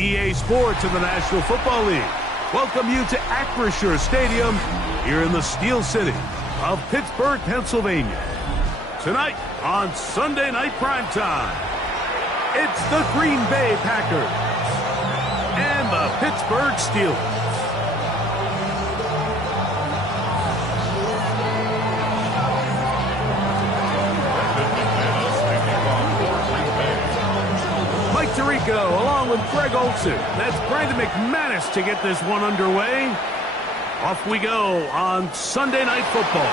EA Sports and the National Football League welcome you to Acrisure Stadium here in the Steel City of Pittsburgh, Pennsylvania. Tonight on Sunday Night Primetime, it's the Green Bay Packers and the Pittsburgh Steelers. Mike Tirico along with Greg Olsen. That's Brandon McManus to get this one underway. Off we go on Sunday Night Football.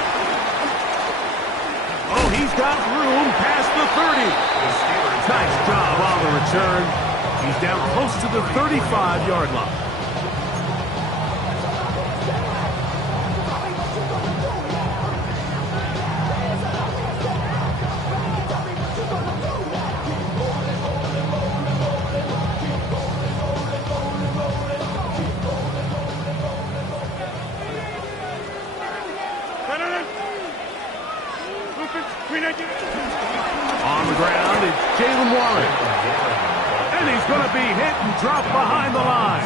Oh, he's got room past the 30. Nice job on the return. He's down close to the 35-yard line. On the ground, it's Jaylen Warren. And he's going to be hit and drop behind the line.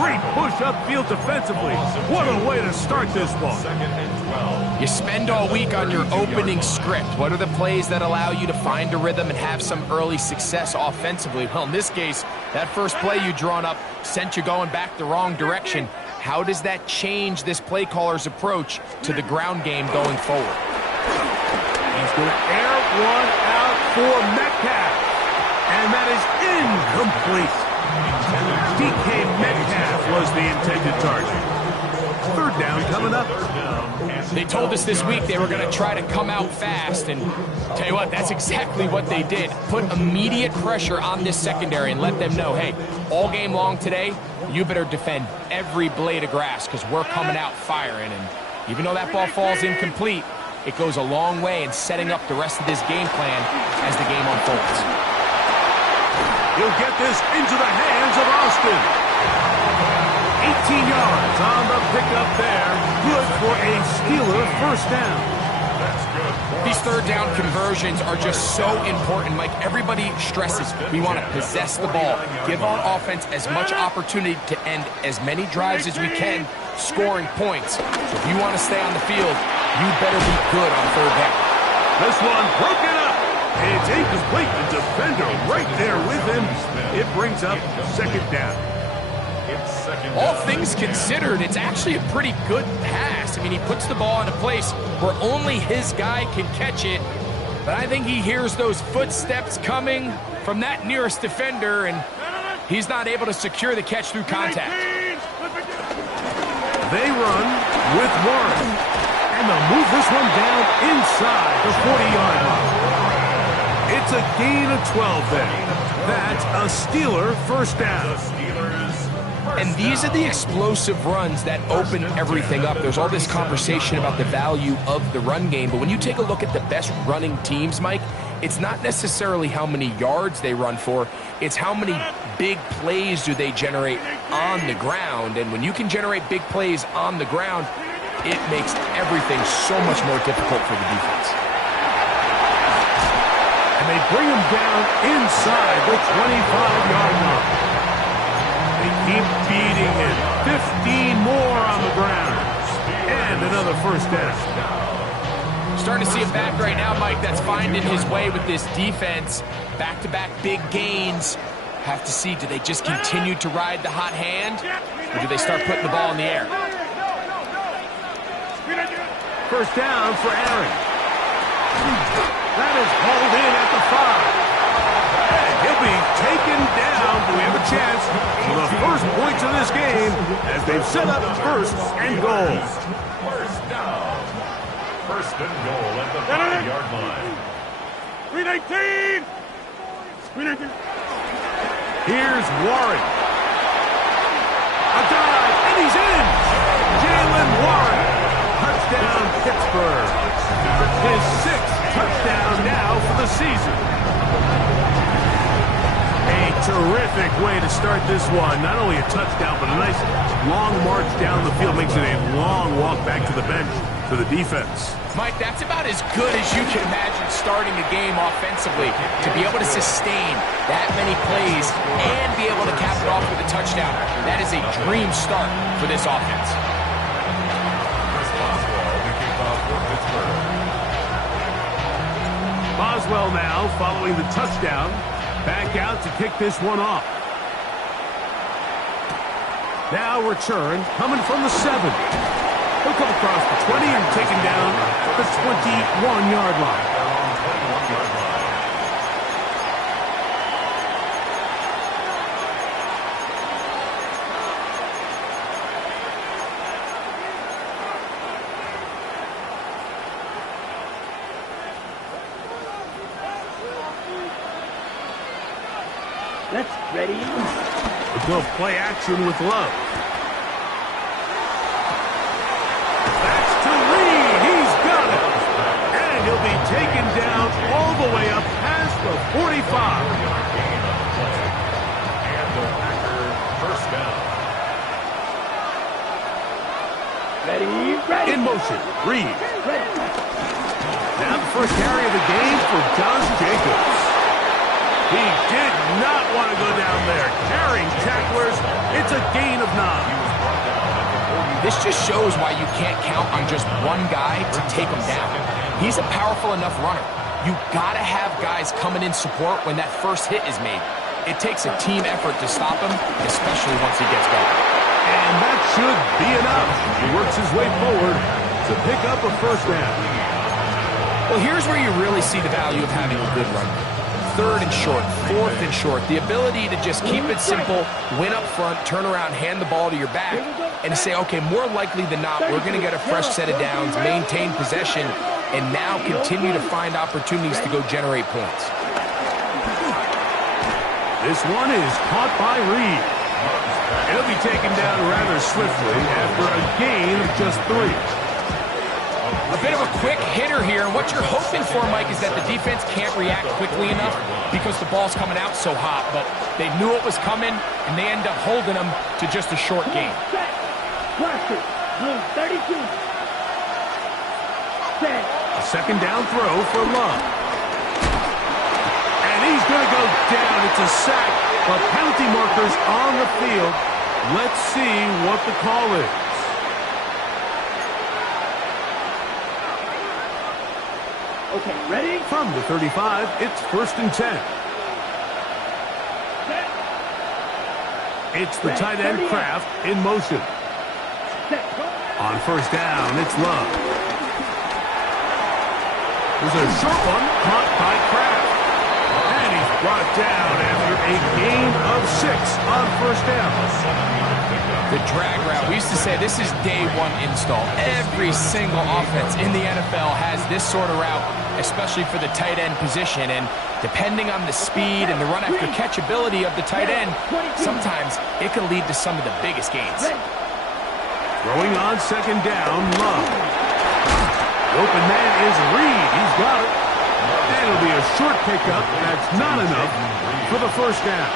Great push upfield defensively. What a way to start this one. You spend all week on your opening script. What are the plays that allow you to find a rhythm and have some early success offensively? Well, in this case, that first play you drawn up sent you going back the wrong direction. How does that change this play caller's approach to the ground game going forward? He's going to air one out for Metcalf. And that is incomplete. DK Metcalf was the intended target. Third down coming up. They told us this week they were going to try to come out fast, and tell you what, that's exactly what they did. Put immediate pressure on this secondary and let them know, hey, all game long today, you better defend every blade of grass because we're coming out firing. And even though that ball falls incomplete, it goes a long way in setting up the rest of this game plan as the game unfolds. He'll get this into the hands of Austin. 18 yards on the pickup there. Good for a Steeler first down. That's good. These third down conversions are just so important, Mike. Everybody stresses we want to possess the ball, give our offense as much opportunity to end as many drives as we can, scoring points. So if you want to stay on the field, you better be good on third down. This one broken up. It's incomplete. The defender right there with him. It brings up second down. All things considered, it's actually a pretty good pass. I mean, he puts the ball in a place where only his guy can catch it. But I think he hears those footsteps coming from that nearest defender, and he's not able to secure the catch through contact. They run with Warren. And they'll move this one down inside the 40-yard line. It's a gain of 12 then. That's a Steeler first down. And these are the explosive runs that open everything up. There's all this conversation about the value of the run game, but when you take a look at the best running teams, Mike, it's not necessarily how many yards they run for, it's how many big plays do they generate on the ground. And when you can generate big plays on the ground, it makes everything so much more difficult for the defense. And they bring him down inside the 25-yard line. They keep beating him. 15 more on the ground. And another first down. Starting to see a back right now, Mike, that's finding his way with this defense. Back-to-back big gains. Have to see, do they just continue to ride the hot hand? Or do they start putting the ball in the air? First down for Aaron. That is hauled in at the 5. And he'll be taken down. Do we have a chance for the first points of this game as they've set up first and goal? First down. First and goal at the 5-yard line. 319. Here's Warren. A dive, and he's in. Jaylen Warren. Touchdown, Pittsburgh. His 6th touchdown now for the season. A terrific way to start this one. Not only a touchdown, but a nice long march down the field. Makes it a long walk back to the bench for the defense. Mike, that's about as good as you can imagine starting a game offensively. To be able to sustain that many plays and be able to cap it off with a touchdown, that is a dream start for this offense. Boswell now following the touchdown. Back out to kick this one off. Now return coming from the 7. He'll come across the 20 and taken down the 21-yard line. Let's ready. We'll go play action with Love. That's to Reed. He's got it. And he'll be taken down all the way up past the 45. And the Packer first down. Ready. In motion, Reed. Ready. Now the first carry of the game for Josh Jacobs. He did not want to go down there. Carrying tacklers, it's a gain of 9. This just shows why you can't count on just one guy to take him down. He's a powerful enough runner. You got to have guys coming in support when that first hit is made. It takes a team effort to stop him, especially once he gets going. And that should be enough. He works his way forward to pick up a first down. Well, here's where you really see the value of having a good runner. 3rd and short, 4th and short, the ability to just keep it simple, win up front, turn around, hand the ball to your back, and to say, okay, more likely than not, we're going to get a fresh set of downs, maintain possession, and now continue to find opportunities to go generate points. This one is caught by Reed. It'll be taken down rather swiftly after a gain of just 3. A bit of a quick hitter here, and what you're hoping for, Mike, is that the defense can't react quickly enough because the ball's coming out so hot, but they knew it was coming, and they end up holding them to just a short gain. Blaster, blue 32. Set. A second down throw for Love. And he's going to go down. It's a sack, but penalty markers on the field. Let's see what the call is. Okay, ready? From the 35, it's 1st and 10. It's the tight end Kraft in motion. Set. On first down, it's Love. There's a short one caught by Kraft. And he's brought down after a gain of 6 on first down. The drag route, we used to say this is day 1 install. Every single offense in the NFL has this sort of route, especially for the tight end position. And depending on the speed and the run after catch ability of the tight end, sometimes it can lead to some of the biggest gains. Throwing on second down, Love. The open man is Reed. He's got it. And it'll be a short pickup. That's not enough for the first down.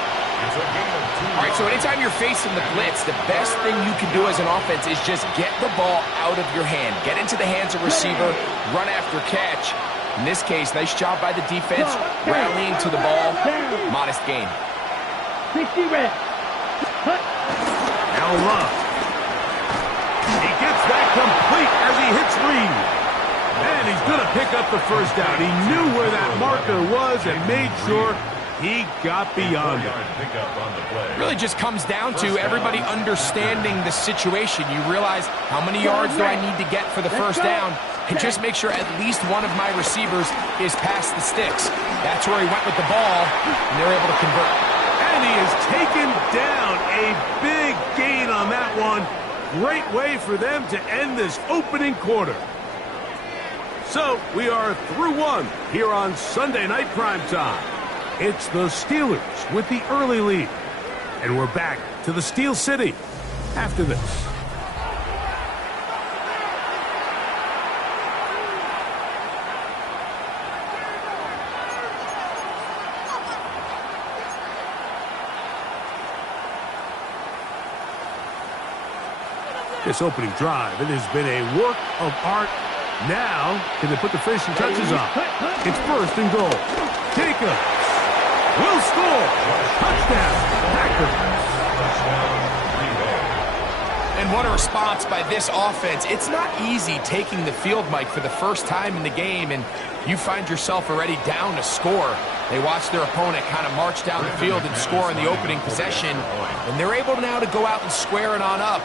All right, so anytime you're facing the blitz, the best thing you can do as an offense is just get the ball out of your hand. Get into the hands of receiver, run after catch. In this case, nice job by the defense, rallying to the ball. Modest gain. 60 red. Now Love. He gets that complete as he hits Reed. And he's going to pick up the first down. He knew where that marker was and made sure he got beyond it. Really just comes down to everybody understanding the situation. You realize how many yards do I need to get for the first down, and just make sure at least one of my receivers is past the sticks. That's where he went with the ball, and they're able to convert. And he has taken down a big gain on that one. Great way for them to end this opening quarter. So we are through 1 here on Sunday Night Primetime. It's the Steelers with the early lead. And we're back to the Steel City after this. This opening drive, it has been a work of art Now, can they put the finishing touches on? It's first and goal. Jacobs will score. Touchdown, Packers. And what a response by this offense. It's not easy taking the field, Mike, for the first time in the game, and you find yourself already down to score. They watch their opponent kind of march down the field and score in the opening possession, and they're able now to go out and square it on up.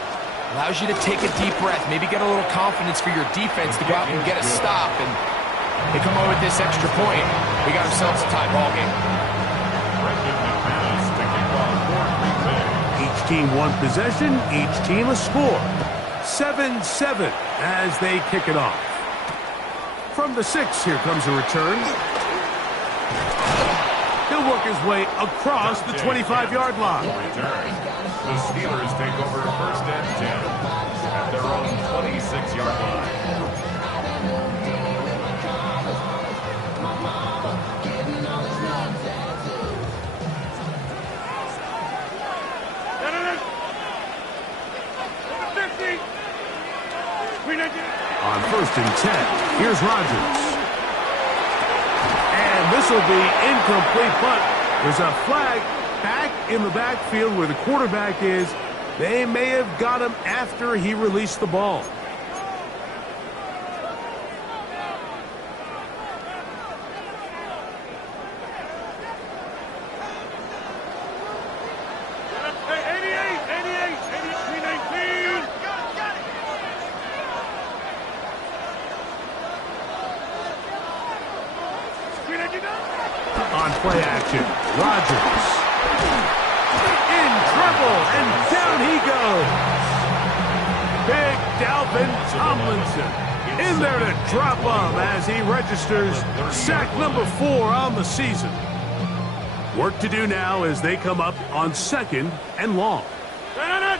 Allows you to take a deep breath, maybe get a little confidence for your defense to go out and get a stop, and they come over with this extra point. We got ourselves a tie ball game. Each team one possession, each team a score. 7-7 as they kick it off. From the 6, here comes a return. He'll work his way across the 25-yard line. The Steelers take over first and 10 at their own 26-yard line. On first and 10, here's Rodgers. And this will be incomplete, but there's a flag back in the backfield where the quarterback is. They may have got him after he released the ball. On play action, Rodgers in trouble, and down he goes. Big Dalvin Tomlinson in there to drop him as he registers sack number 4 on the season. Work to do now as they come up on second and long. A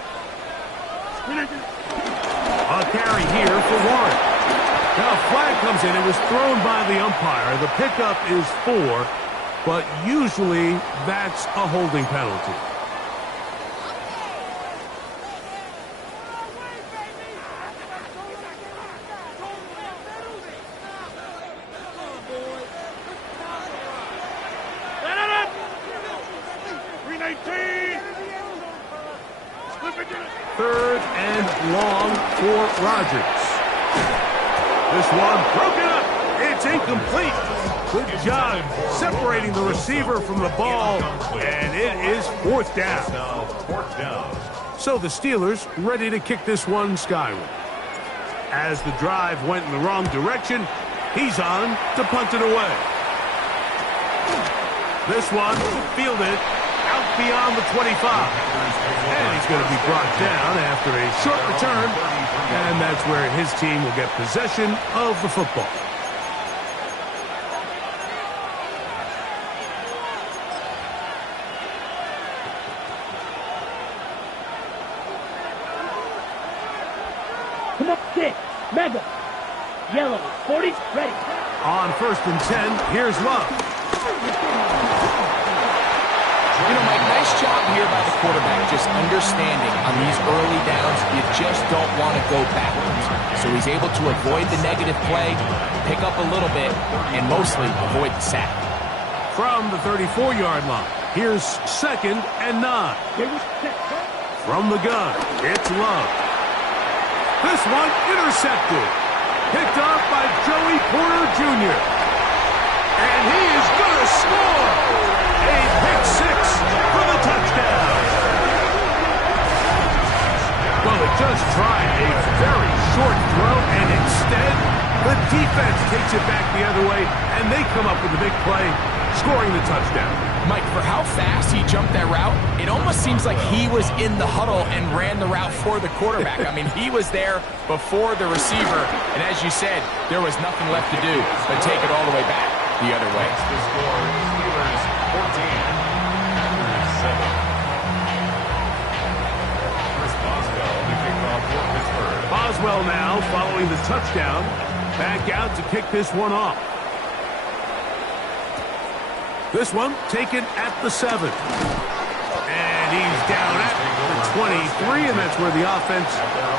carry here for Warren. Now a flag comes in. It was thrown by the umpire. The pickup is 4, but usually that's a holding penalty. Third and long for Rodgers. This one broken up. It's incomplete. Good job separating the receiver from the ball, and it is fourth down. So the Steelers ready to kick this one skyward. As the drive went in the wrong direction, he's on to punt it away. This one fielded out beyond the 25. And he's going to be brought down after a short return, and that's where his team will get possession of the football. Come up 6. Mega. Yellow. 40. Ready. On first and 10, here's Love. You know, Mike, nice job here by the quarterback, just understanding on these early downs, you just don't want to go backwards. So he's able to avoid the negative play, pick up a little bit, and mostly avoid the sack. From the 34-yard line, here's second and 9. From the gun, it's Love. This one intercepted. Picked up by Joey Porter Jr. And he is going to score. A pick 6 for the touchdown. Well, they just tried a very short throw, and instead, the defense takes it back the other way, and they come up with a big play, scoring the touchdown. Mike, for how fast he jumped that route, it almost seems like he was in the huddle and ran the route for the quarterback. I mean, he was there before the receiver, and as you said, there was nothing left to do but take it all the way back the other way. The score, Steelers 14, Packers 7. Chris Boswell to kick off for Pittsburgh. Boswell now following the touchdown, back out to kick this one off. This one taken at the 7. And he's down at the 23, and that's where the offense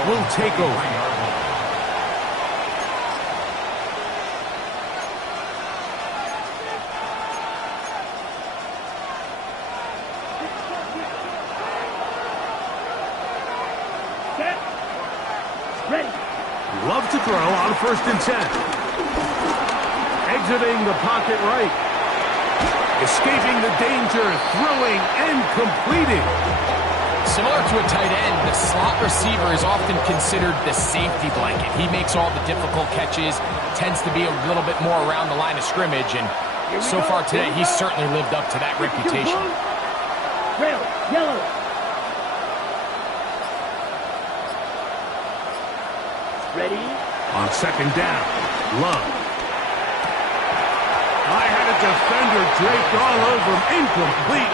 will take over. first and 10. Exiting the pocket right. Escaping the danger, throwing and completing. Similar to a tight end, the slot receiver is often considered the safety blanket. He makes all the difficult catches, tends to be a little bit more around the line of scrimmage, and so far today, he's certainly lived up to that reputation. Red, yellow. Ready? On second down, Love. I had a defender draped all over him. Incomplete.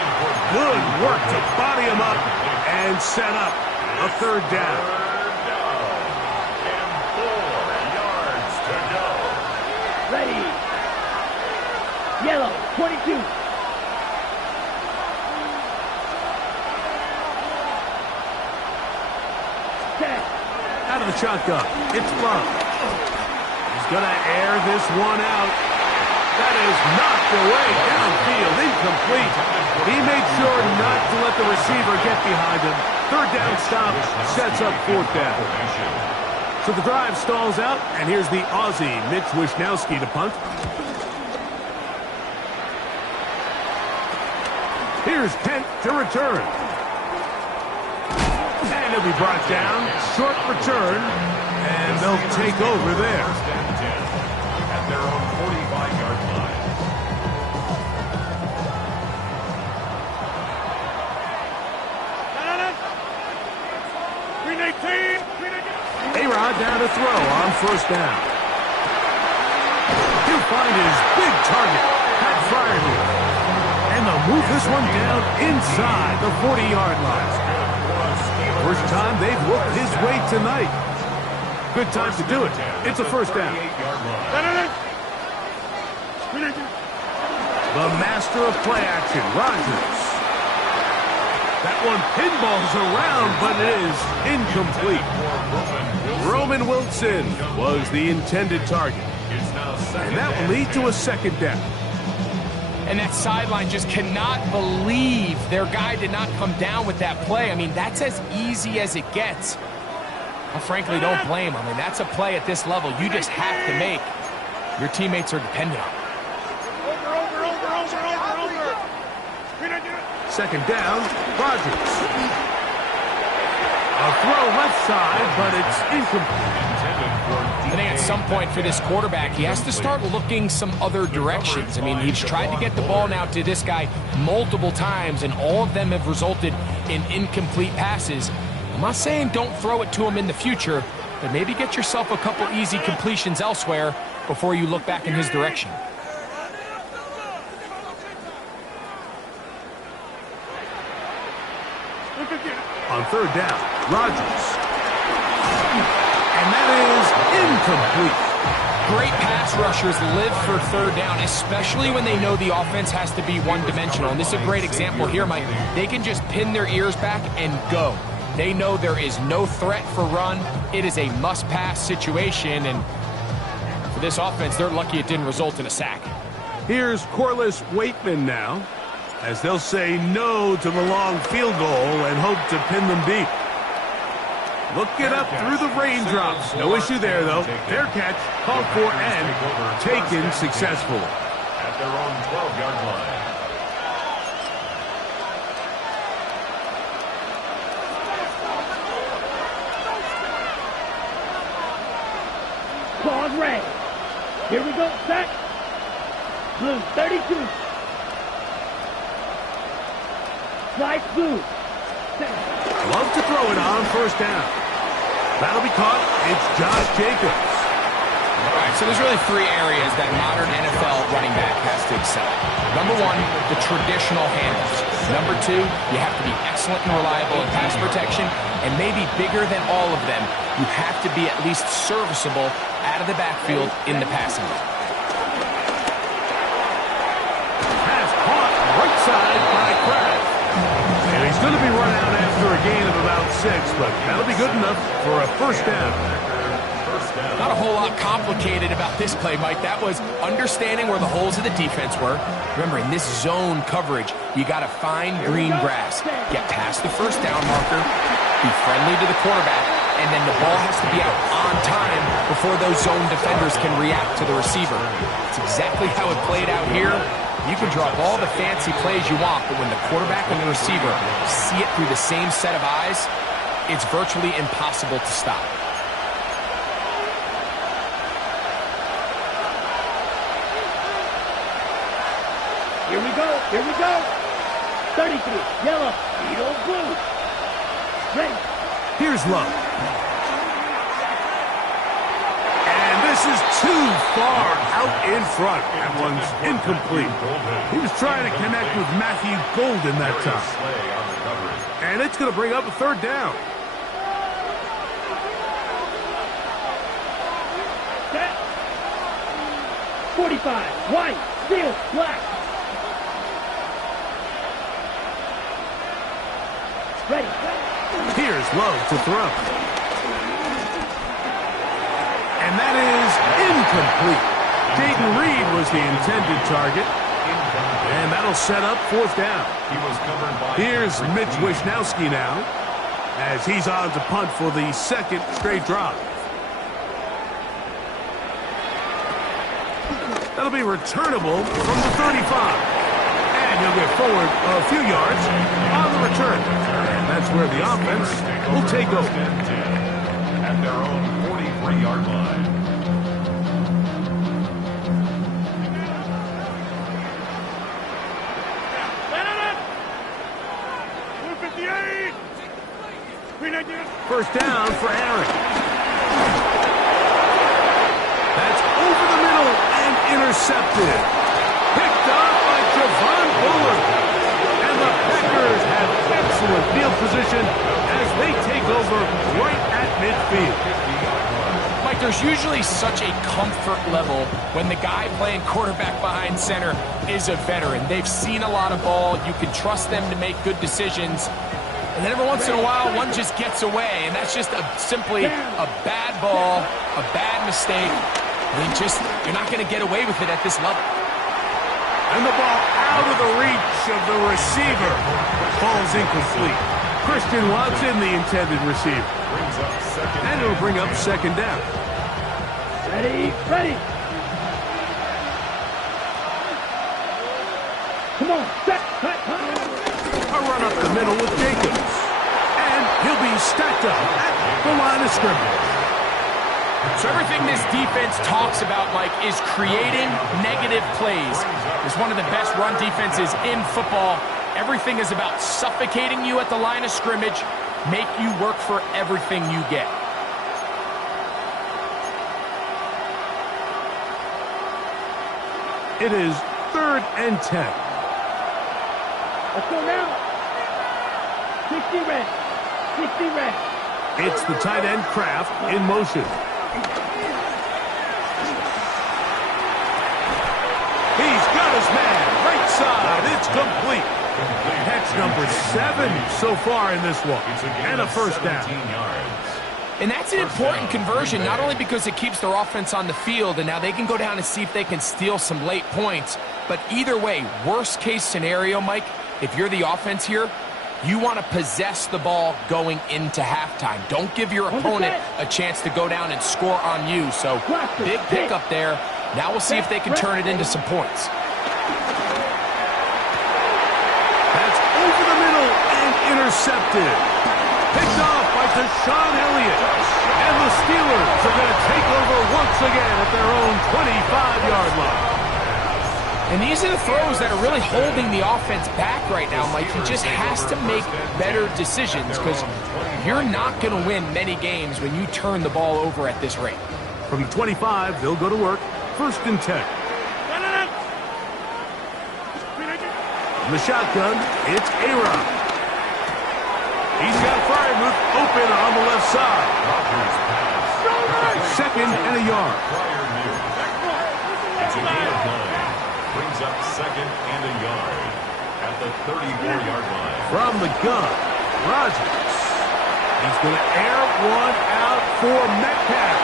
Good work to body him up and set up a third down. And 4 yards to go. Ready? Yellow, 22. Set. Out of the shotgun, it's Love. He's going to air this one out. That is knocked away downfield, incomplete. He made sure not to let the receiver get behind him. Third down stop sets up fourth down. So the drive stalls out, and here's the Aussie, Mitch Wishnowsky, to punt. Here's Kent to return. And he'll be brought down. Short return, and they'll take over there. First and 10 at their own 45-yard line. A-Rod down to throw on first down. He'll find his big target, Pat Fryermuth. And they'll move this one down inside the 40-yard line. First time they've looked his way tonight. Good time to do it. It's a first down. The master of play action, Rodgers. That one pinballs around, but it is incomplete. Roman Wilson was the intended target. And that will lead to a second down. And that sideline just cannot believe their guy did not come down with that play. I mean, that's as easy as it gets. I frankly don't blame him. I mean, that's a play at this level you just have to make. Your teammates are dependent on it. Second down, Rodgers. A throw left side, but it's incomplete. I think at some point for this quarterback, he has to start looking some other directions. I mean, he's tried to get the ball now to this guy multiple times, and all of them have resulted in incomplete passes. I'm not saying don't throw it to him in the future, but maybe get yourself a couple easy completions elsewhere before you look back in his direction. On third down, Rodgers. And that is incomplete. Great pass rushers live for third down, especially when they know the offense has to be one-dimensional. And this is a great example here, Mike. They can just pin their ears back and go. They know there is no threat for run. It is a must-pass situation, and for this offense, they're lucky it didn't result in a sack. Here's Corliss Waitman now, as they'll say no to the long field goal and hope to pin them deep. Look it up through the raindrops. No issue there, though. Fair catch, called for and taken successfully. At their own 12-yard line. Pause red. Here we go, set. Blue, 32. Slide blue. Set. Love to throw it on first down. That'll be caught. It's Josh Jacobs. All right, so there's really three areas that modern NFL running back has to excel. Number one, the traditional handles. Number two, you have to be excellent and reliable in pass protection. And maybe bigger than all of them, you have to be at least serviceable out of the backfield in the passing game. Pass caught right side by Kraft. And he's going to be run out after a gain of about 6, but that'll be good enough for a first down. Not a whole lot complicated about this play, Mike. That was understanding where the holes of the defense were. Remember, in this zone coverage, you got to find green grass. Get past the first down marker, be friendly to the quarterback, and then the ball has to be out on time before those zone defenders can react to the receiver. It's exactly how it played out here. You can draw up all the fancy plays you want, but when the quarterback and the receiver see it through the same set of eyes, it's virtually impossible to stop. Here we go. Here we go. 33. Yellow. Eagle blue. Ready. Here's Love. And this is too far out in front. That one's incomplete. He was trying to connect with Matthew Golden that time. And it's going to bring up a third down. Set. 45. White. Steel. Black. Ready. Here's Love to throw. And that is incomplete. Jayden Reed was the intended target. And that'll set up fourth down. Here's Mitch Wishnowski now, as he's on to punt for the second straight drive. That'll be returnable from the 35. And he'll get forward a few yards on the return. And that's where the offense will take over. At their own 43-yard line. First down for Aaron. That's over the middle and intercepted. Picked up by Javon Bullard. And the Packers have excellent field position as they take over right at midfield. Mike, there's usually such a comfort level when the guy playing quarterback behind center is a veteran. They've seen a lot of ball. You can trust them to make good decisions. And then every once in a while, one just gets away, and that's just simply a bad ball, a bad mistake. You're not going to get away with it at this level. And the ball out of the reach of the receiver. Ball's incomplete. Christian Watson, the intended receiver. And it'll bring up second down. Ready. Ready. Come on. Set. Cut. A run up the middle with Jacobs. And he'll be stacked up at the line of scrimmage. So everything this defense talks about, Mike, is creating negative plays. It's one of the best run defenses in football. Everything is about suffocating you at the line of scrimmage, make you work for everything you get. It is 3rd and 10. Let's go now. 60 red. 60 red. It's the tight end Kraft in motion. He's got his man. Right side. It's complete. Catch number 7 so far in this one. And a first down. And that's an important conversion, not only because it keeps their offense on the field, and now they can go down and see if they can steal some late points. But either way, worst case scenario, Mike, if you're the offense here, you want to possess the ball going into halftime. Don't give your opponent a chance to go down and score on you. So big pickup there. Now we'll see if they can turn it into some points. That's over the middle and intercepted. Picked off by Deshaun Elliott. And the Steelers are going to take over once again at their own 25-yard line. And these are the throws that are really holding the offense back right now, Mike. He just has to make better decisions because you're not going to win many games when you turn the ball over at this rate. From the 25, they'll go to work. 1st and 10. In the shotgun, it's A-Rod. He's got Freiermuth open on the left side. 2nd and a yard. It's a gain of 9. Brings up 2nd and a yard at the 34-yard line. From the gun, Rodgers. He's going to air one out for Metcalf.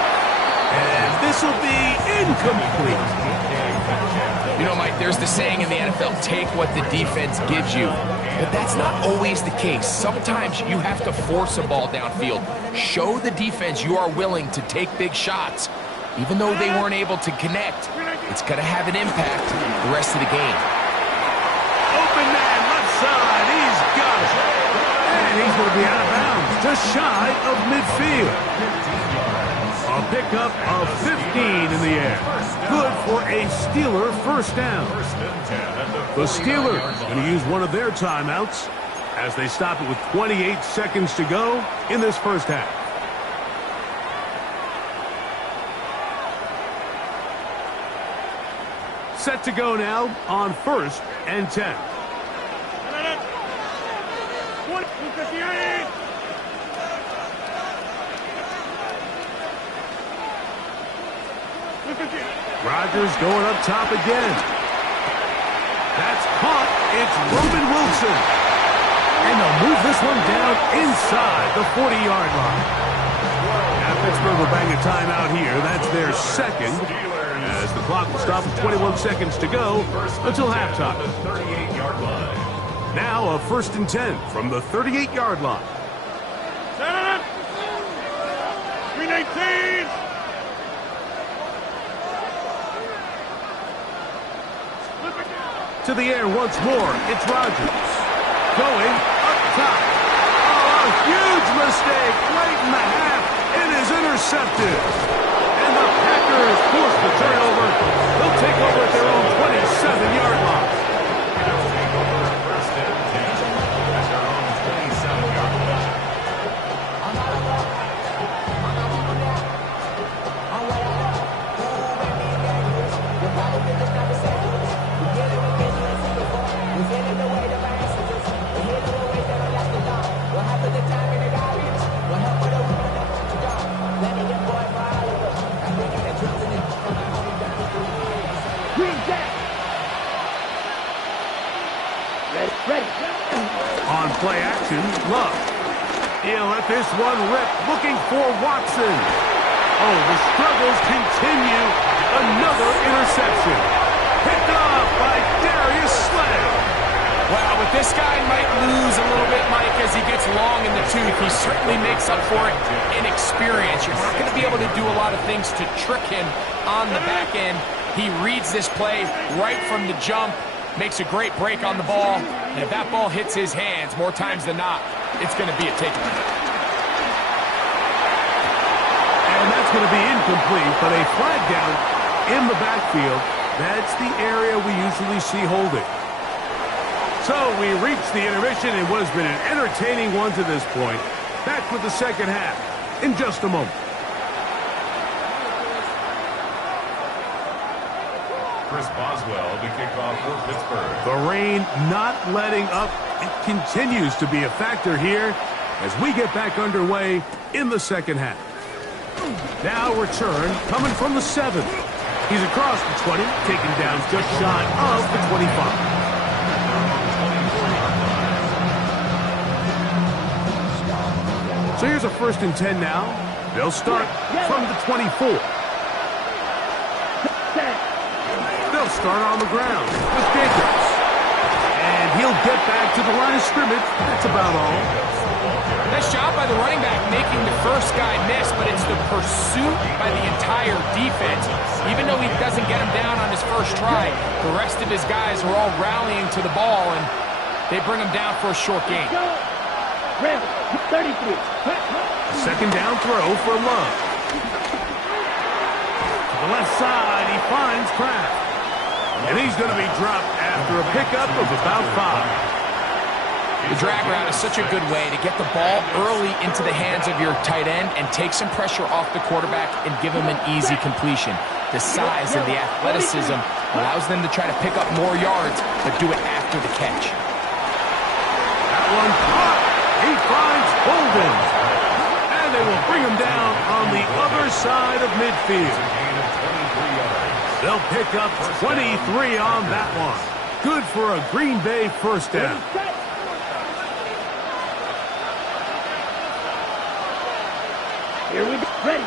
And this will be incomplete. You know, Mike, there's the saying in the NFL, take what the defense gives you. But that's not always the case. Sometimes you have to force a ball downfield. Show the defense you are willing to take big shots. Even though they weren't able to connect, it's going to have an impact the rest of the game. Open man, left side, he's got it. And he's going to be out of bounds, just shy of midfield. A pickup of 15 in the air. Good for a Steeler first down. The Steelers going to use one of their timeouts as they stop it with 28 seconds to go in this first half. Set to go now on 1st and 10. Rodgers going up top again. That's caught. It's Roman Wilson. And they'll move this one down inside the 40-yard line. Now Pittsburgh will bang a timeout here. That's their second, as the clock will stop with 21 seconds to go until halftime. Now a 1st and 10 from the 38-yard line. 319. To the air once more. It's Rodgers. Going up top. Oh, a huge mistake late in the half. It is intercepted. And the Packers force the turnover. They'll take over at their own 27-yard line. On play action, Love. He'll let this one rip, looking for Watson. Oh, the struggles continue. Another interception. Picked off by Darius Slay. Wow, but this guy might lose a little bit, Mike, as he gets long in the tooth. He certainly makes up for it in experience. You're not going to be able to do a lot of things to trick him on the back end. He reads this play right from the jump, makes a great break on the ball, and if that ball hits his hands more times than not, it's going to be a takeaway. And that's going to be incomplete, but a flag down in the backfield. That's the area we usually see holding. So we reach the intermission in what has been an entertaining one to this point. Back with the second half in just a moment. Chris Boswell, the kickoff for Pittsburgh. The rain not letting up. It continues to be a factor here as we get back underway in the second half. Now return coming from the 7. He's across the 20, taken down just shy of the 25. So here's a 1st and 10 now. They'll start from the 24. They'll start on the ground with Jacobs. And he'll get back to the line of scrimmage. That's about all. Nice job by the running back making the first guy miss, but it's the pursuit by the entire defense. Even though he doesn't get him down on his first try, the rest of his guys are all rallying to the ball, and they bring him down for a short gain. 33. Second down throw for Love. To the left side, he finds Kraft. And he's going to be dropped after a pickup of about 5. The drag route is such a good way to get the ball early into the hands of your tight end and take some pressure off the quarterback and give him an easy completion. The size and the athleticism allows them to try to pick up more yards, but do it after the catch. That one caught. He finds Bolden. And they will bring him down on the other side of midfield. They'll pick up 23 on that one. Good for a Green Bay first down. Here we go. Ready.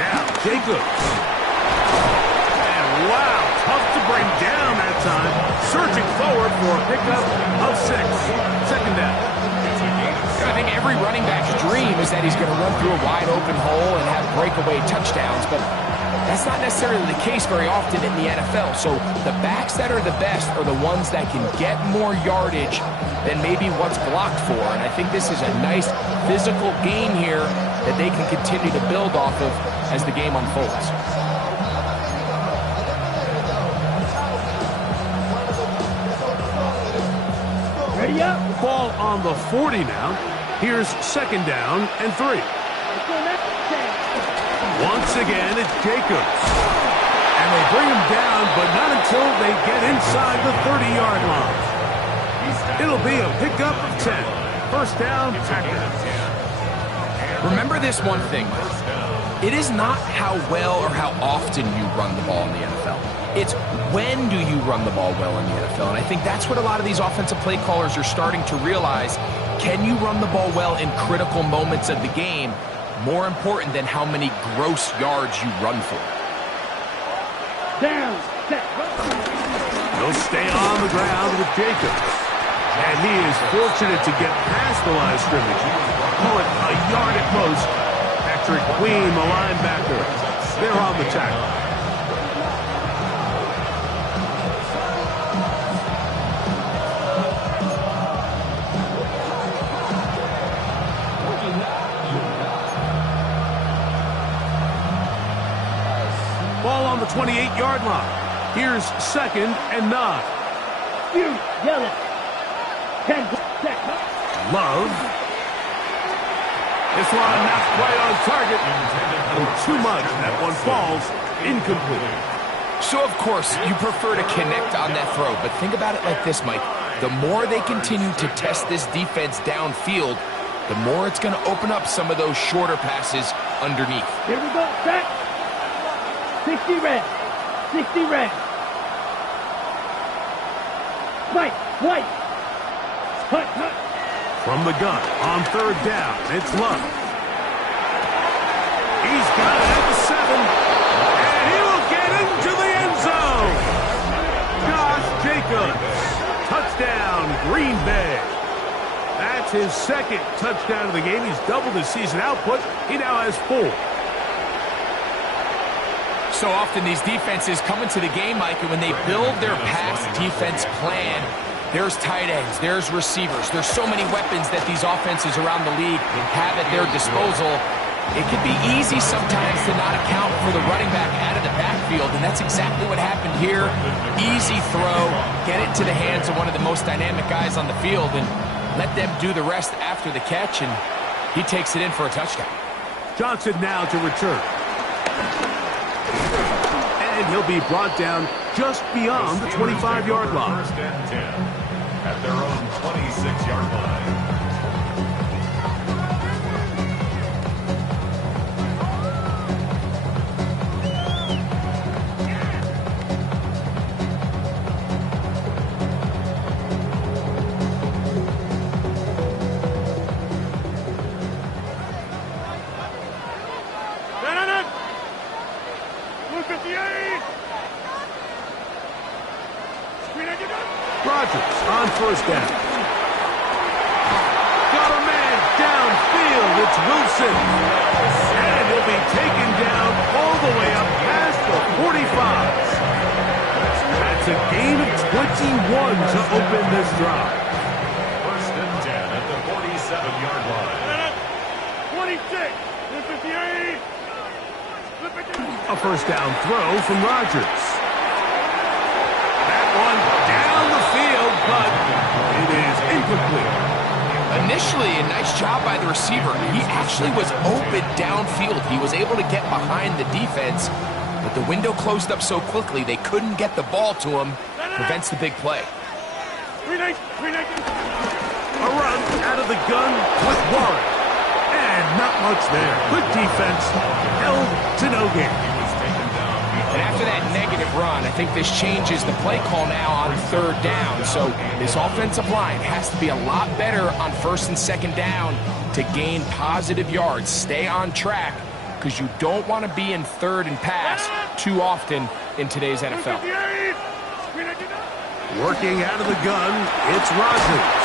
Now, Jacobs. And wow, tough to bring time, surging forward for a pickup of 6. Second down. I think every running back's dream is that he's going to run through a wide open hole and have breakaway touchdowns, but that's not necessarily the case very often in the NFL. So the backs that are the best are the ones that can get more yardage than maybe what's blocked for. And I think this is a nice physical game here that they can continue to build off of as the game unfolds. Ready up. Ball on the 40 now. Here's second down and 3. Once again, it's Jacobs. And they bring him down, but not until they get inside the 30-yard line. It'll be a pickup of 10. First down, Packers. Remember this one thing. It is not how well or how often you run the ball in the NFL. It's when do you run the ball well in the NFL. And I think that's what a lot of these offensive play callers are starting to realize. Can you run the ball well in critical moments of the game? More important than how many gross yards you run for. Down, set, He'll stay on the ground with Jacobs. And he is fortunate to get past the line of scrimmage. Call it a yard at most. Patrick Queen, the linebacker. They're on the tackle. Ball on the 28-yard line. Here's second and 9. Yellow. 10 set. Love. This one not quite on target. Too much. That one falls incomplete. So, of course, you prefer to connect on that throw, but think about it like this, Mike. The more they continue to test this defense downfield, the more it's going to open up some of those shorter passes underneath. Here we go. Set. 60 red. 60 red. Mike, white. Hut. From the gun on third down, it's Love. He's got it at the 7, and he will get into the end zone. Josh Jacobs, touchdown, Green Bay. That's his second touchdown of the game. He's doubled his season output. He now has 4. So often these defenses come into the game, Mike, and when they build their pass defense plan, there's tight ends, there's receivers, there's so many weapons that these offenses around the league have at their disposal. It can be easy sometimes to not account for the running back out of the backfield, and that's exactly what happened here. Easy throw, get it to the hands of one of the most dynamic guys on the field, and let them do the rest after the catch, and he takes it in for a touchdown. Johnson now to return. And he'll be brought down just beyond the 25-yard line. First and 10 at their own 26-yard line. Rodgers on first down. Got a man downfield. It's Wilson. And he'll be taken down all the way up past the 45. That's a gain of 21 to open this drive. First and 10 at the 47-yard line. 26. 58. A first down throw from Rodgers. That one down the field, but it is incomplete. Initially, a nice job by the receiver. He actually was open downfield. He was able to get behind the defense, but the window closed up so quickly they couldn't get the ball to him. Prevents the big play. A run out of the gun with Warren. And not much there. Good defense. Held to no gain. And after that negative run, I think this changes the play call now on third down. So this offensive line has to be a lot better on first and second down to gain positive yards. Stay on track because you don't want to be in third and pass too often in today's NFL. Working out of the gun, it's Rogers.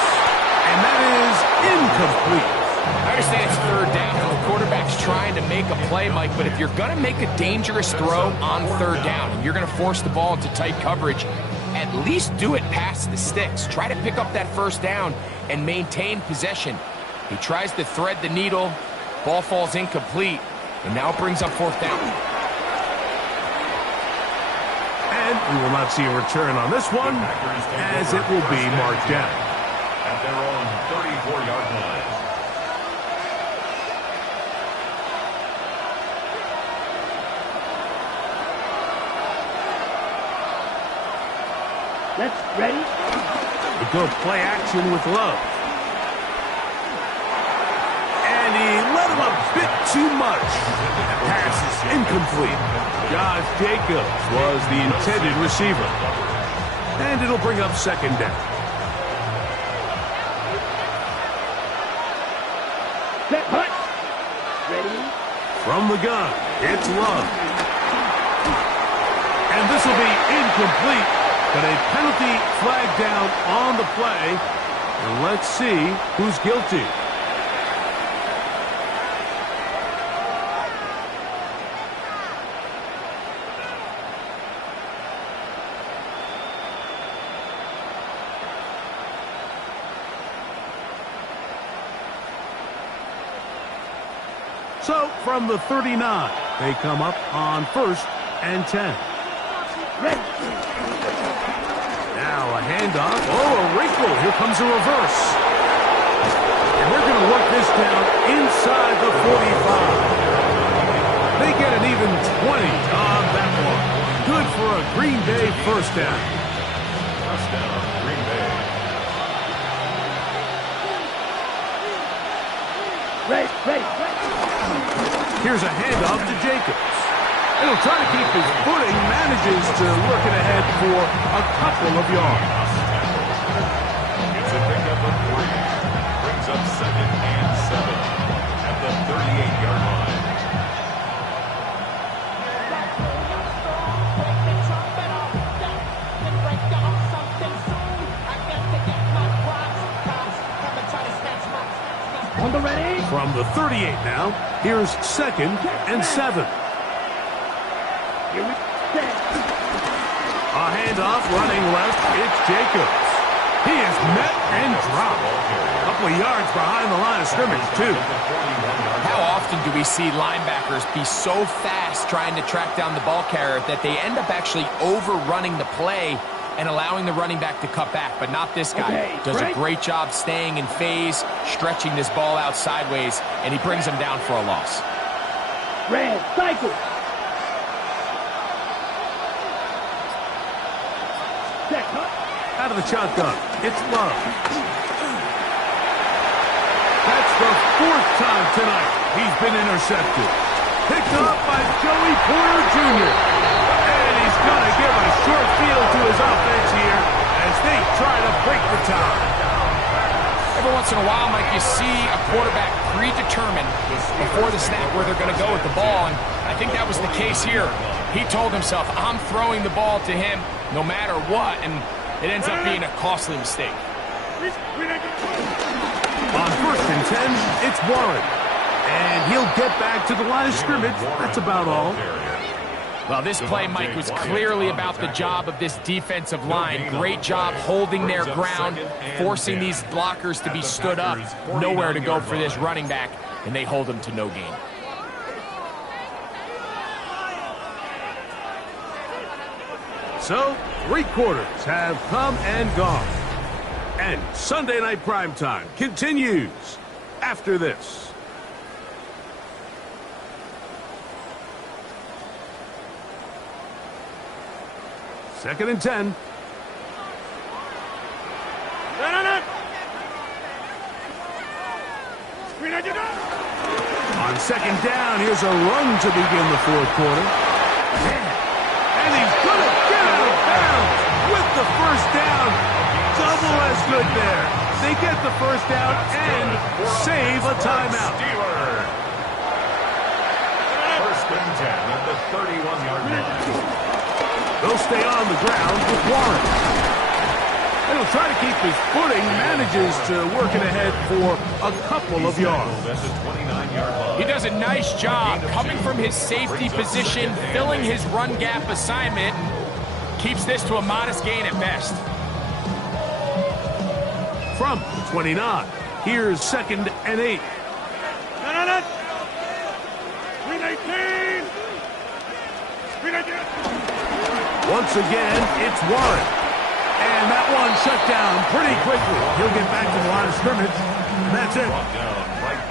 And that is incomplete. I understand it's third down and the quarterback's trying to make a play, Mike, but if you're going to make a dangerous throw on third down and you're going to force the ball into tight coverage, at least do it past the sticks. Try to pick up that first down and maintain possession. He tries to thread the needle. Ball falls incomplete, and now it brings up fourth down. And we will not see a return on this one, as it will be marked down. At their own 34-yard line. Let's ready. A good play action with Love. And he let him a bit too much. That pass is incomplete. Josh Jacobs was the intended receiver. And it'll bring up second down. Set hut. Ready. From the gun, it's Love. And this will be incomplete, but a penalty flag down on the play. And let's see who's guilty. So, from the 39, they come up on 1st and 10. Ready. Now a handoff. Oh, a wrinkle. Here comes a reverse. And they're going to work this down inside the 45. They get an even 20 on that one. Good for a Green Bay first down. First down, Green Bay. Ready. Here's a handoff to Jacobs. And he'll try to keep his footing, manages to work it ahead for a couple of yards. It's a pickup of 3. Brings up 2nd and 7 at the 38-yard line. On the ready. From the 38 now, here's 2nd and 7. Here we set. A handoff running left. It's Jacobs. He is met and dropped. A couple of yards behind the line of scrimmage, too. How often do we see linebackers be so fast trying to track down the ball carrier that they end up actually overrunning the play and allowing the running back to cut back, but not this guy. Okay, Does a break. great job staying in phase, stretching this ball out sideways, and he brings him down for a loss. Red. Cycle. Set hut. Out of the shotgun, it's Love. That's the 4th time tonight he's been intercepted. Picked up by Joey Porter Jr. And he's going to give a short field to his offense here as they try to break the tie. Every once in a while, Mike, you see a quarterback predetermined before the snap where they're going to go with the ball, and I think that was the case here. He told himself, I'm throwing the ball to him no matter what, and it ends up being a costly mistake. On 1st and 10, it's Warren. And he'll get back to the line of scrimmage. That's about all. Well, this play, Mike, was clearly about the job of this defensive line. Great job holding their ground, forcing these blockers to be stood up. Nowhere to go for this running back, and they hold him to no gain. So, 3 quarters have come and gone. And Sunday Night Primetime continues after this. Second and 10. On second down, here's a run to begin the 4th quarter. And he's going to get out of bounds with the first down. Double as good there. They get the first down and save a timeout. First and 10 at the 31-yard line. They'll stay on the ground with Warren. He'll try to keep his footing, manages to work it ahead for a couple of yards. He does a nice job coming from his safety position, filling his run gap assignment, and keeps this to a modest gain at best. From the 29, here's 2nd and 8. Once again, it's Warren. And that one shut down pretty quickly. He'll get back to the line of scrimmage, and that's it.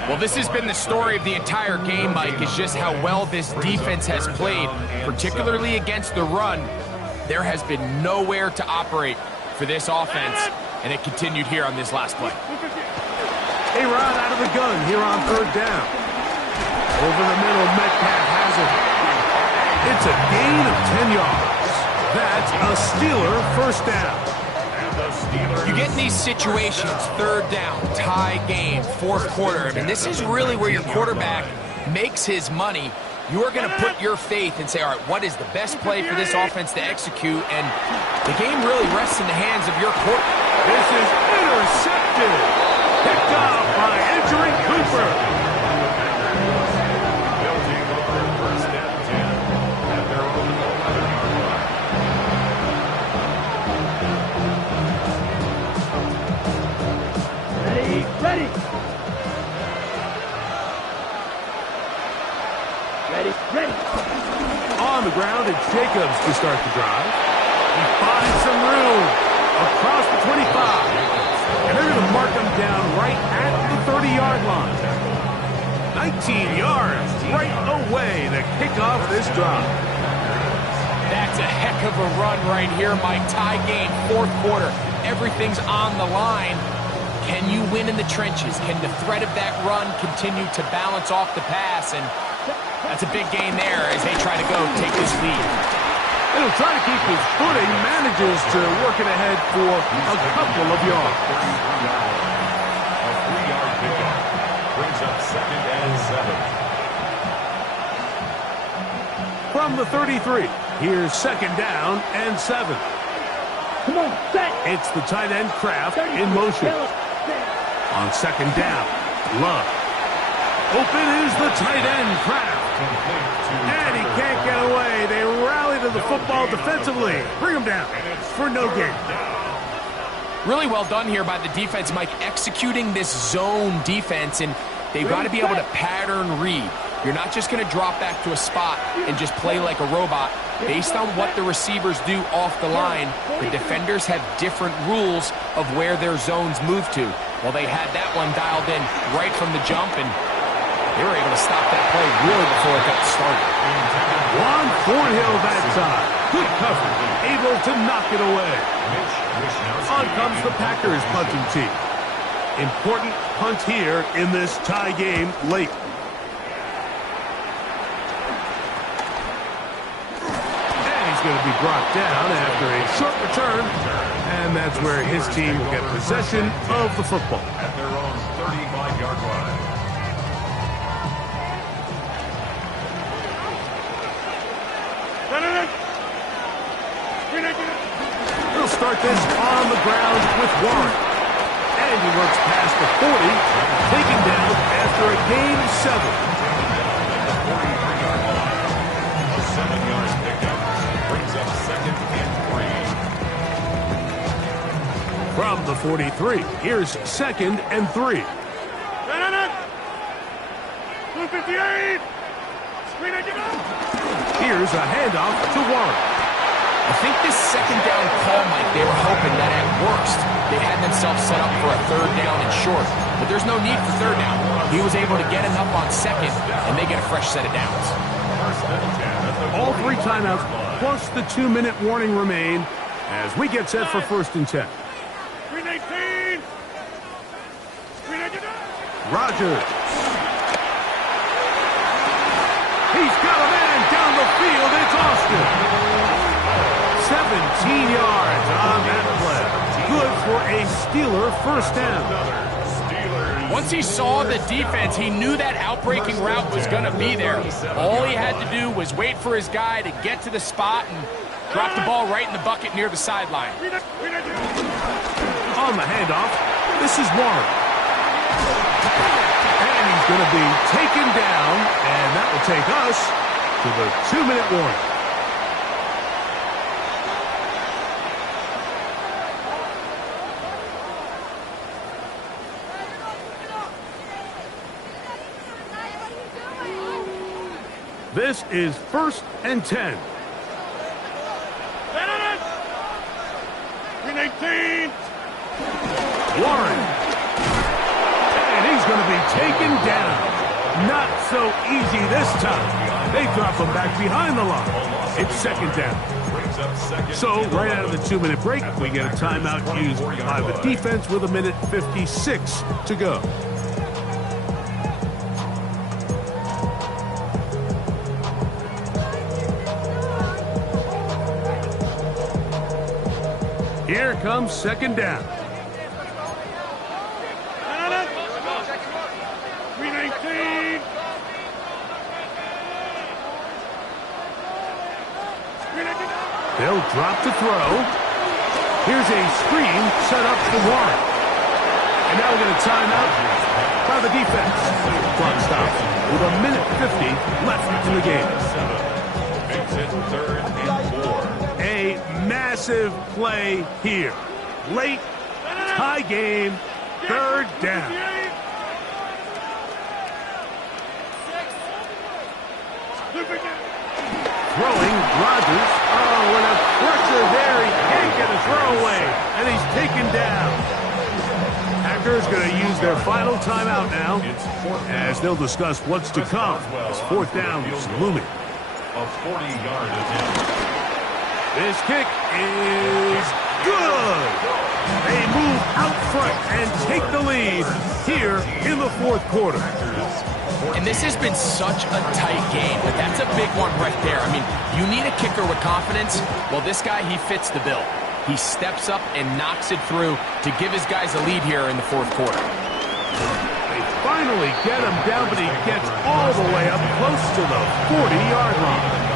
Well, this has been the story of the entire game, Mike, is just how well this defense has played, particularly against the run. There has been nowhere to operate for this offense, and it continued here on this last play. A-Rod out of the gun here on 3rd down. Over the middle, Metcalf has it. It's a gain of 10 yards. That's a Steeler first down. You get in these situations, 3rd down, tie game, 4th quarter. I mean, this is really where your quarterback makes his money. You are going to put your faith and say, all right, what is the best play for this offense to execute? And the game really rests in the hands of your quarterback. This is intercepted. Picked off by Edgerrin Cooper. Ready. On the ground, it's Jacobs to start the drive. He finds some room across the 25. And they're going to mark him down right at the 30-yard line. 19 yards right away to kick off this drive. That's a heck of a run right here, Mike. Tie game, 4th quarter. Everything's on the line. Can you win in the trenches? Can the threat of that run continue to balance off the pass? And that's a big gain there as they try to go take this lead. He'll try to keep his footing, manages to work it ahead for a couple of yards. A 3-yard pickup brings up 2nd and 7. From the 33, here's 2nd down and 7. Come on, set. It's the tight end Kraft in motion. On 2nd down, Love. Open is the tight end Kraft. And he can't get away. They rally to the football defensively. Bring him down for no gain. Really well done here by the defense, Mike, executing this zone defense, and they've got to be able to pattern read. You're not just going to drop back to a spot and just play like a robot. Based on what the receivers do off the line, the defenders have different rules of where their zones move to. Well, they had that one dialed in right from the jump, and they were able to stop that play really before it got started. Juan Thornhill that time. Good coverage, able to knock it away. On comes the Packers punting team. Important punt here in this tie game late. Going to be brought down after a short return, and that's where his team will get possession of the football. At their own 35-yard line. He'll start this on the ground with Warren. And he works past the 40, taken down after a gain of 7. A 7-yard pickup brings up 2nd and 3. From the 43, here's 2nd and 3. 258. Here's a handoff to Warren. I think this 2nd down call, Mike, they were hoping that at worst they had themselves set up for a 3rd down and short. But there's no need for 3rd down. He was able to get enough on 2nd, and they get a fresh set of downs. All 3 timeouts plus the 2-minute warning remain as we get set for 1st and 10. 319. Rodgers. He's got a man down the field. It's Austin. 17 yards on that play. Good for a Steeler first down. Once he saw the defense, he knew that outbreaking route was going to be there. All he had to do was wait for his guy to get to the spot, and Dropped the ball right in the bucket near the sideline. On the handoff, this is Warren. And he's going to be taken down, and that will take us to the 2-minute warning. This is 1st and 10. 18. Warren. And he's going to be taken down. Not so easy this time. They drop him back behind the line. It's 2nd down. So right out of the 2-minute break, we get a timeout used by the defense with 1:56 to go. Here comes 2nd down. 319. They'll drop to throw. Here's a screen set up for Warren. And now we get a timeout by the defense. Clock stops with 1:50 left in the game. Makes it 3rd and 4. A massive play here. Late, tie game, 3rd down. Throwing, Rodgers. Oh, and a pressure there. He can't get a throwaway, and he's taken down. Packers going to use their final timeout now, as they'll discuss what's to come. As 4th down is looming. A 40-yard attempt. This kick is good. They move out front and take the lead here in the 4th quarter. And this has been such a tight game, but that's a big one right there. I mean, you need a kicker with confidence. Well, this guy, he fits the bill. He steps up and knocks it through to give his guys a lead here in the 4th quarter. They finally get him down, but he gets all the way up close to the 40-yard line.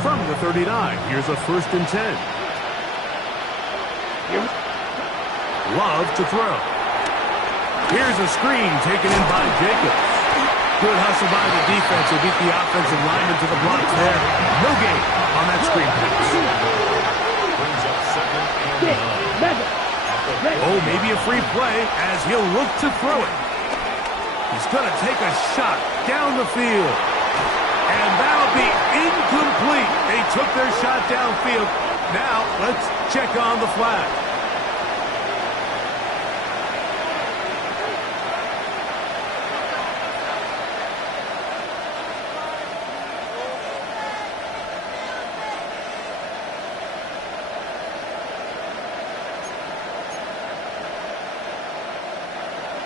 From the 39, here's a 1st and 10. Love to throw. Here's a screen taken in by Jacobs. Good hustle by the defense. Will beat the offensive lineman to the blocks there. No gain on that screen pass. Oh, maybe a free play as he'll look to throw it. He's going to take a shot down the field. And that'll be incomplete. They took their shot downfield. Now, let's check on the flag.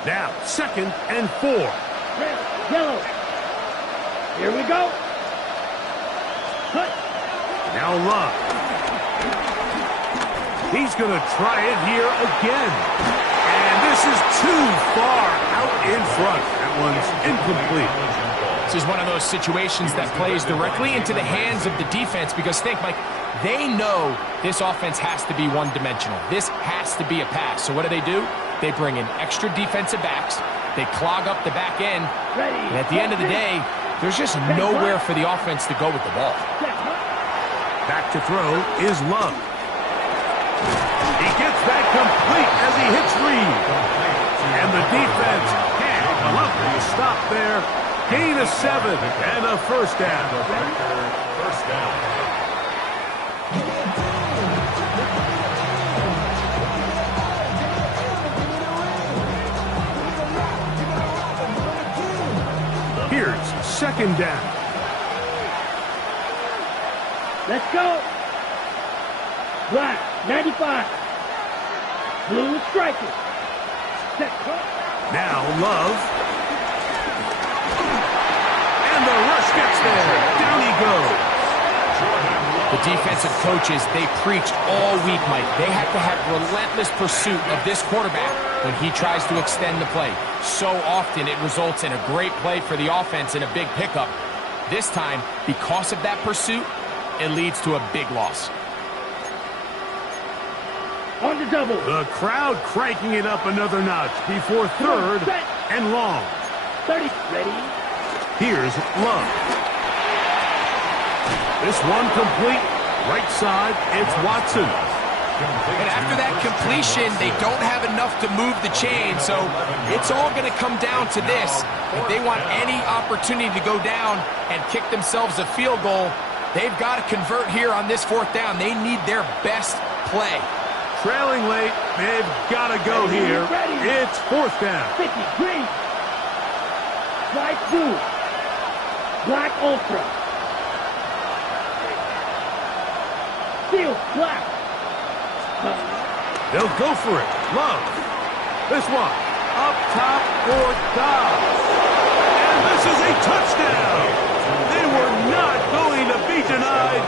Now, 2nd and 4. Red, yellow. Here we go. Cut. Now Love. He's going to try it here again. And this is too far out in front. That one's incomplete. This is one of those situations that plays directly into the hands of the defense because think, Mike, they know this offense has to be one-dimensional. This has to be a pass. So what do? They bring in extra defensive backs. They clog up the back end. And at the end of the day, there's just nowhere for the offense to go with the ball. Back to throw is Love. He gets that complete as he hits Reed. And the defense can't come up with a stop there. Gain of 7 and a 1st down. 1st down. Here's 2nd down. Let's go. Black, 95. Blue striker. Set. Now Love. And the rush gets there. Down he goes. The defensive coaches, they preached all week, Mike. They have to have relentless pursuit of this quarterback when he tries to extend the play. So often it results in a great play for the offense and a big pickup. This time, because of that pursuit, it leads to a big loss. On the double. The crowd cranking it up another notch before third and long. 30. Ready? Here's Love. This one complete. Right side, it's Watson. And after that completion, they don't have enough to move the chain, so it's all going to come down to this. If they want any opportunity to go down and kick themselves a field goal, they've got to convert here on this fourth down. They need their best play. Trailing late, they've got to go here. It's fourth down. 50. Green. White 2. Black Ultra. Steel. Black. They'll go for it. Love. This one. Up top for Dobbs. And this is a touchdown. They were not going to be denied.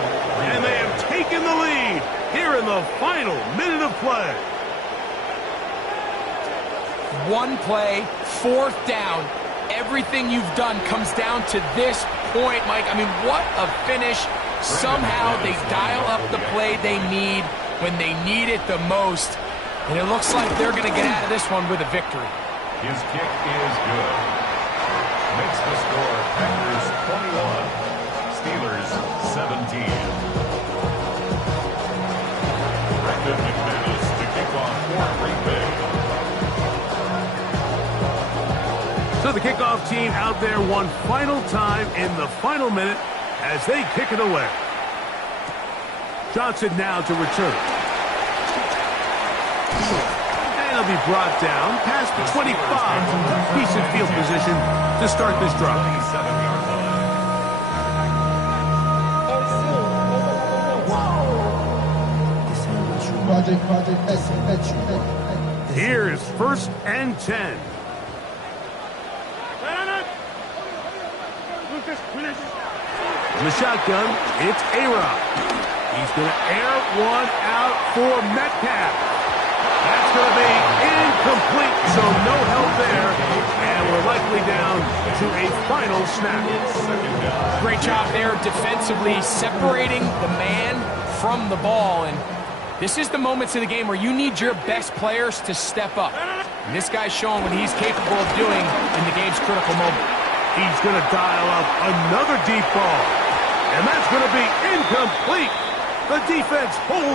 And they have taken the lead here in the final minute of play. One play, fourth down. Everything you've done comes down to this point, Mike. I mean, what a finish. Somehow they dial up the play they need when they need it the most. And it looks like they're going to get out of this one with a victory. His kick is good. Makes the score Packers 21, Steelers 17. Brandon McManus to kick off for Green Bay. So the kickoff team out there one final time in the final minute as they kick it away. Johnson now to return. And he'll be brought down past the 25. Decent field position to start this drive. 27-yard line. Here's first and 10. In the shotgun, it's A-Rod. He's going to air one out for Metcalf. That's going to be incomplete, so no help there. And we're likely down to a final snap. Great job there defensively, separating the man from the ball. And this is the moments of the game where you need your best players to step up. And this guy's showing what he's capable of doing in the game's critical moment. He's going to dial up another deep ball. And that's going to be incomplete. The defense holds.